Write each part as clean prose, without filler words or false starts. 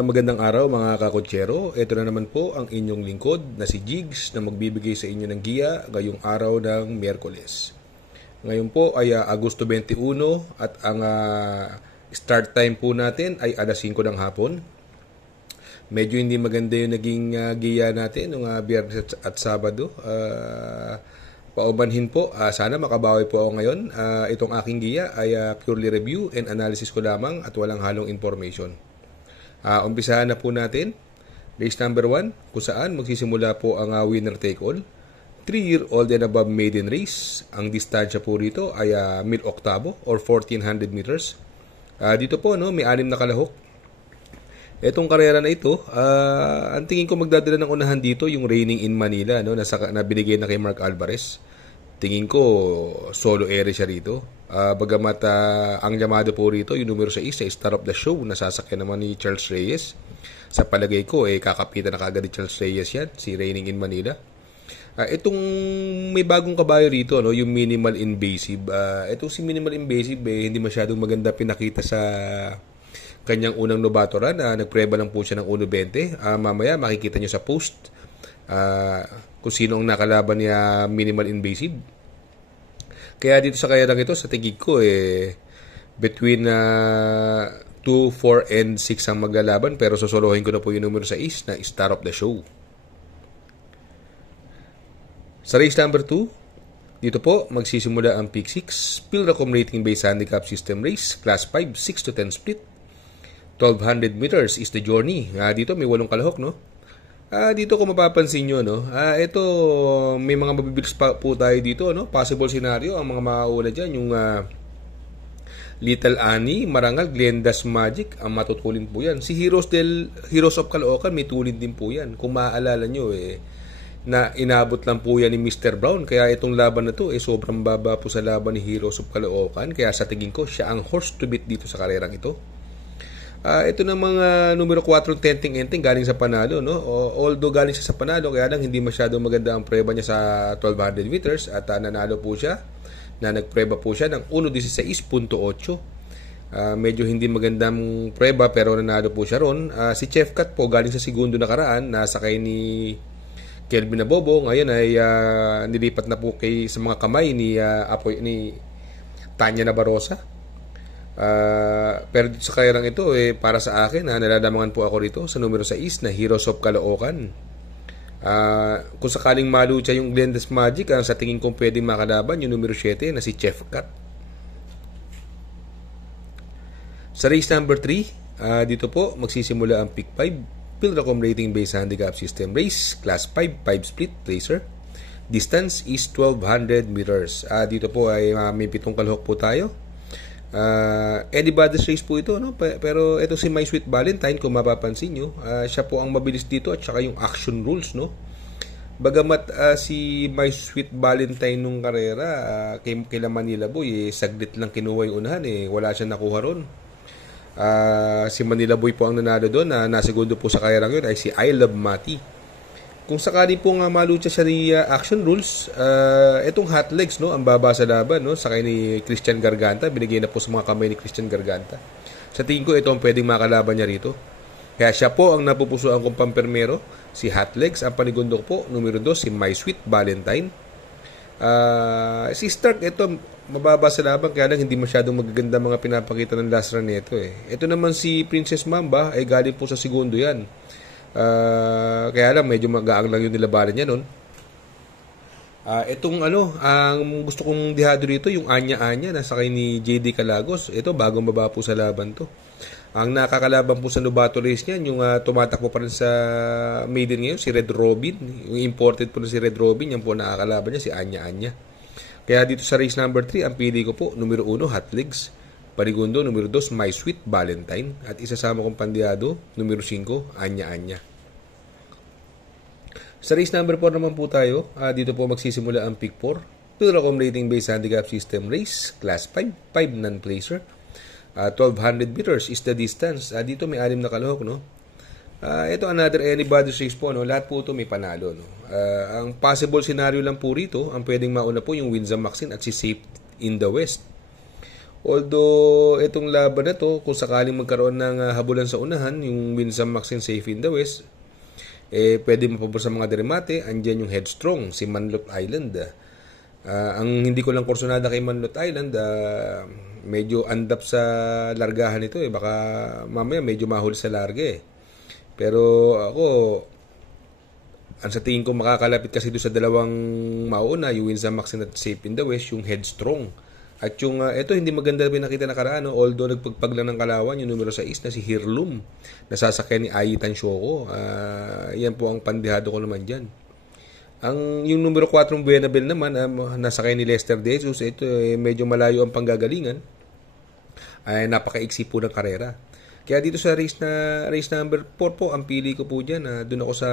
Magandang araw mga kakotsero. Ito na naman po ang inyong lingkod na si Jigs na magbibigay sa inyo ng giya ngayong araw ng Miyerkules. Ngayon po ay Agosto 21 at ang start time po natin ay alas 5 ng hapon. Medyo hindi maganda yung naging giya natin ng Biyernes at Sabado. Paumanhin po, sana makabawi po ako ngayon. Itong aking giya ay purely review and analysis ko lamang at walang halong information. Umpisahan na po natin. Race number 1, kung saan magsisimula po ang winner take all. 3-year-old and above maiden race. Ang distansya po rito ay 1,000 oktavo or 1,400 meters. Dito po may 6 na kalahok. Etong karera na ito, ang tingin ko magdadala ng unahan dito yung Raining in Manila na binigay na kay Mark Alvarez. Tingin ko solo ere siya rito. Bagamat ang llamado po rito, yung numero 6 sa Star of the Show, nasasakyan naman ni Charles Reyes. Sa palagay ko, kakapitan na kagad ni Charles Reyes yan, si Raining in Manila. Itong may bagong kabayo rito, yung Minimal Invasive. Itong si Minimal Invasive, hindi masyadong maganda pinakita sa kanyang unang nobatoran. Nagpreba lang po siya ng 1.20. Mamaya makikita nyo sa post kung sino ang nakalaban niya Minimal Invasive. Kaya dito sa kayarang ito, sa tigig ko, between 2, 4, and 6 ang maglalaban. Pero susolohin ko na po yung numero 6 na Star of the Show. Sa race number 2, dito po magsisimula ang Pick 6. Pilracom Rating Based Handicap System Race, Class 5, 6 to 10 split. 1,200 meters is the journey. Dito may 8 kalahok, dito kung mapapansin nyo, ito may mga mabibilis pa po tayo dito, possible scenario, ang mga mauuna dyan, yung Little Annie, Marangal, Glenda's Magic, ang matutulin po yan. Si Heroes of Caloocan, may tulin din po yan. Kung maaalala nyo, na inabot lang po yan ni Mr. Brown, kaya itong laban na to, sobrang baba po sa laban ni Heroes of Caloocan, kaya sa tingin ko, siya ang horse to beat dito sa karerang ito. Ito na mga numero 4 tenting-enting galing sa panalo, although galing siya sa panalo, kaya lang hindi masyadong maganda ang preba niya sa 1,200 meters at nanalo po siya, na nagpreba po siya ng 1.16.8. Medyo hindi magandang preba pero nanalo po siya ron. Si Chef Cat po galing sa segundo nakaraan, nasakay ni Kelvin Abobo, ngayon ay nilipat na po sa mga kamay ni Tanya Nabarosa. Pero dito sa kayarang ito, para sa akin, nalalamangan po ako rito sa numero 6 na Heroes of Caloocan. Kung sakaling malucha yung Glenda's Magic, sa tingin kong pwedeng makalaban yung numero 7 na si Chef Cat. Sa race number 3, dito po magsisimula ang Pick 5 Pilracom Rating Based Handicap System Race, Class 5, 5 split racer. Distance is 1,200 meters. Dito po ay may 7 kalahok po tayo. Anybody's race po ito, pero ito si My Sweet Valentine, kung mapapansin nyo, siya po ang mabilis dito at saka yung action rules, Bagamat si My Sweet Valentine nung karera, kila Manila Boy, saglit lang kinuha yung unahan, wala siyang nakuha ron. Si Manila Boy po ang nanalo doon, nasegundo po sa karerang yun ay si I Love Mati. Kung sakali po nga malucha siya ni action rules, itong hot legs, ang baba sa laban, sakay ni Christian Garganta, binigay na po sa mga kamay ni Christian Garganta. Sa tingin ko, ito ang pwedeng makalaban niya rito. Kaya siya po ang napupusuan kong pampermero, si hot legs. Ang panigundo ko po, numero 2, si My Sweet Valentine. Si Stark, ito, mababa sa laban, kaya lang hindi masyadong magaganda mga pinapakita ng last run nito. Ito naman si Princess Mamba, ay galing po sa segundo yan. Kaya lang medyo magaang lang yung nilabanan niya nun. Itong ang gusto kong dihado rito, yung Anya-Anya na sakay ni JD Calagos. Ito bagong baba po sa laban to. Ang nakakalaban po sa Novato race niyan, yung tumatakbo pa rin sa maiden ngayon, si Red Robin. Yung imported po na si Red Robin, yan po nakakalaban niya, si Anya-Anya. Kaya dito sa race number 3, ang pili ko po, numero 1, Hot Legs. Panigundo, numero 2, My Sweet Valentine. At isasama kong pandiado, numero 5, Anya-Anya. Sa race number 4 naman po tayo, dito po magsisimula ang Pick 4. Pilracom Rating Based Handicap System Race, Class 5, 5 non-placer. 1,200 meters is the distance. Dito may 6 na kalahok, Ito another anybody's race po, Lahat po ito may panalo, Ang possible scenario lang po rito, ang pwedeng mauna po yung Windsor Maxine at si Safe in the West. Although, itong laban na to, kung sakaling magkaroon ng habulan sa unahan, yung Winsome Max and Safe in the West, pwede mapabor sa mga dermate. Andyan yung Headstrong, si Manlot Island. Ang hindi ko lang kursunada kay Manlot Island, medyo andap sa largahan ito baka mamaya medyo mahuli sa larga Pero ako, ang sa tingin ko makakalapit kasi doon sa dalawang mauna, yung Winsome Max and Safe in the West, yung Headstrong. At yung, ito hindi maganda pinakita na karaan, although nagpagpag lang ng kalawan, yung numero 6 na si Heirloom, nasasakyan ni Ayitan Shoko. Yan po ang pandihado ko naman dyan. Yung numero 4 Buenabel naman, nasakay ni Lester De Jesus, ito medyo malayo ang panggagalingan. Napakaiksi po ng karera. Kaya dito sa race number 4 po, ang pili ko po dyan, doon ako sa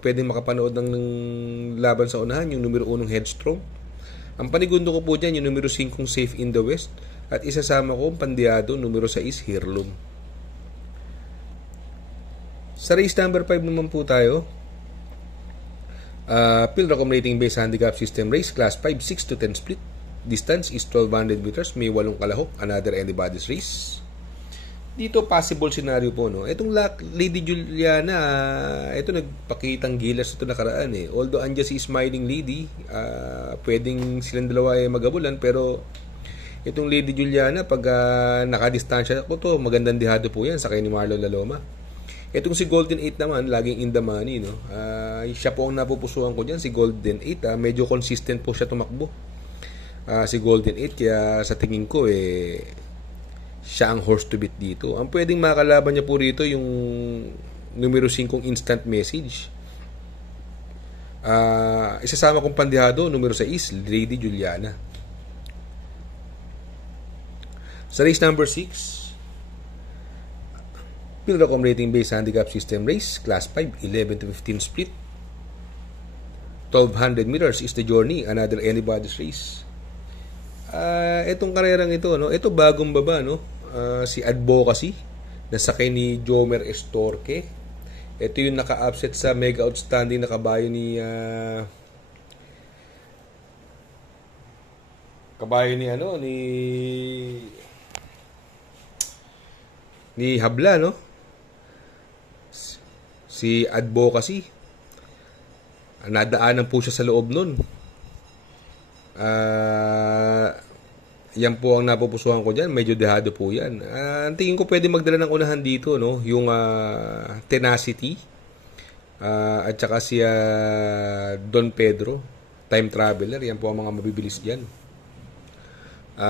pwedeng makapanood ng laban sa unahan, yung numero 1 Headstrong. Ang panigundo ko po dyan, yung numero 5 Safe in the West, at isasama ko ang pandiado, numero 6 Heirloom. Sa race number 5 naman po tayo, Pilracom rating based handicap system race, class 5, 6 to 10 split. Distance is 1,200 meters, may 8 kalahok, another anybody's race. Dito, possible scenario po, no? Itong Lady Juliana, ito nagpakitang gilas ito nakaraan Although andyan si Smiling Lady, pwedeng silang dalawa ay magabulan, pero itong Lady Juliana, pag nakadistansya ko to, magandang dihado po yan, sakay ni Marlon Laloma. Itong si Golden 8 naman, laging in the money, no? Siya po ang napupusuan ko dyan, si Golden 8. Medyo consistent po siya tumakbo. Si Golden 8, kaya sa tingin ko, siya ang horse to beat dito. Ang pwedeng makalaban niya po rito, yung numero 5 instant message. Isasama kong pandihado, numero 6, Lady Juliana. Sa race number 6, Pilracom rating based handicap system race, class 5, 11 to 15 split. 1,200 meters is the journey, another anybody's race. Itong karerang ito, no? Ito bagong baba, no? Si Advocacy, nasakay ni Jomer Estorque. Ito yung naka-upset sa mega outstanding na kabayo ni ni Habla, no? Si Advocacy, nadaanan po siya sa loob nun. Yan po ang napupusuhan ko dyan. Medyo dehado po yan. Ang tingin ko pwede magdala ng unahan dito, no? Yung Tenacity, at saka si Don Pedro, Time Traveler. Yan po ang mga mabibilis dyan.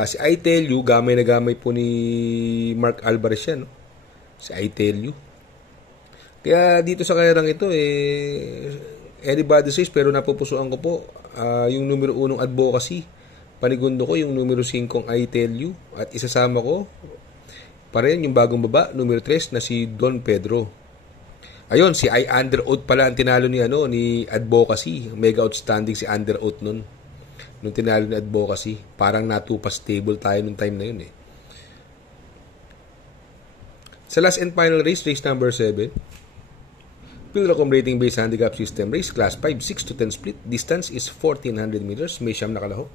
Si I Tell You, gamay na gamay po ni Mark Alvarez yan, no? Si I Tell You. Kaya dito sa karerang ito, anybody's race, pero napupusuan ko po yung numero 1 Advocacy. Panigundo ko yung numero 5 I Tell You, at isasama ko pa rin yung bagong baba, numero 3 na si Don Pedro. Ayun, si I Under Oath pala ang tinalo ni Advocacy. Mega outstanding si Under Oath nun. Nung tinalo ni Advocacy, parang natupas stable tayo nung time na yun Sa last and final race, race number 7, Pilracom rating based handicap system race, class 5, 6 to 10 split. Distance is 1,400 meters, may 9 na kalahok.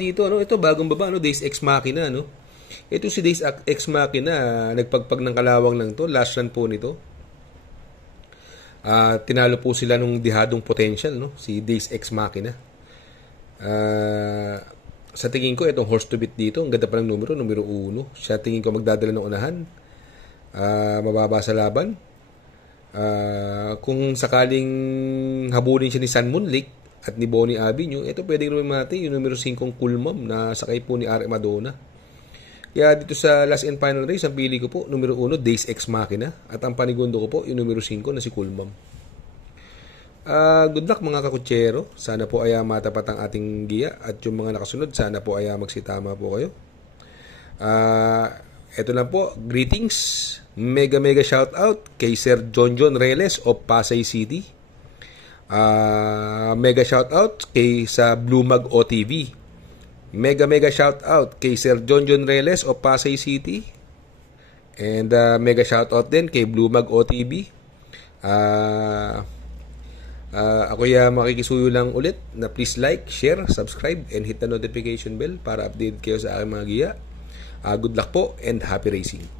Dito, ito bagong baba, Days Ex Machina, Ito si Days Ex Machina, nagpagpag ng kalawang lang to, last run po nito. Tinalo po sila nung dihadong potential, si Days Ex Machina. Sa tingin ko, itong horse to beat dito, ang ganda pa ng numero 1. Siya tingin ko magdadala ng unahan. Mababa sa laban. Kung sakaling habulin siya ni Sun Moon Lake at ni Bonnie Avenue, ito pwedeng rumimate yung numero 5 Cool Mom na sakay po ni R. Madonna. Kaya dito sa last and final race, ang pili ko po, numero 1, Days Ex Machina, at ang panigundo ko po, yung numero 5 na si Cool Mom. Good luck mga kakutsero. Sana po ay matapat ang ating giya, at yung mga nakasunod, sana po ay magsitama po kayo. Ito lang po, greetings, mega shout out kay Sir John Reles of Pasay City. Mega shout out kay sa Blue Mag OTV. Mega shout out kay Sir John Reles of Pasay City. And mega shout out din kay Blue Mag OTV. Ako makikisuyo lang ulit na please like, share, subscribe, and hit the notification bell para update kayo sa aking mga giya. Good luck po and happy racing!